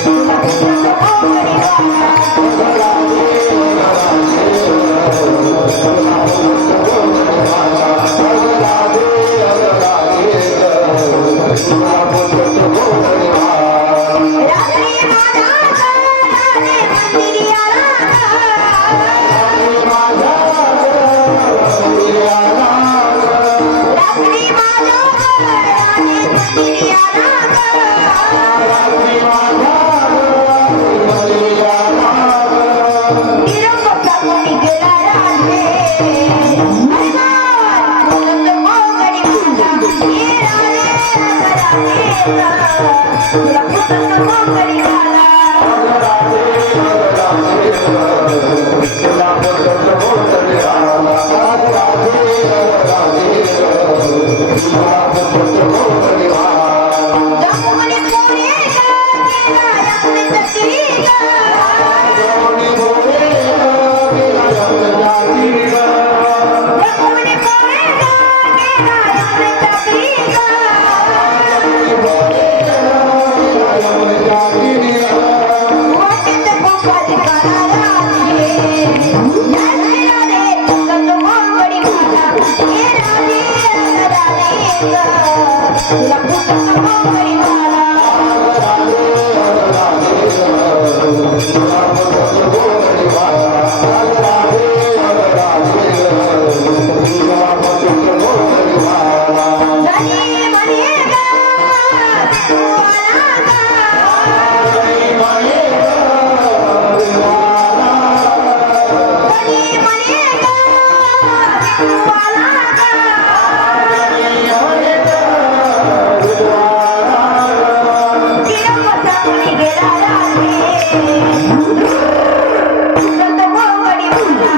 Oh, झाला लखो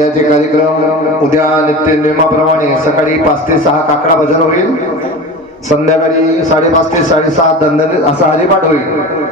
उद्याचे कार्यक्रम उद्या नित्य नियमाप्रमाणे सकाळी पाच ते सहा काकडा भजन होईल. संध्याकाळी साडेपाच ते साडेसात दंड असा हरिपाठ होईल.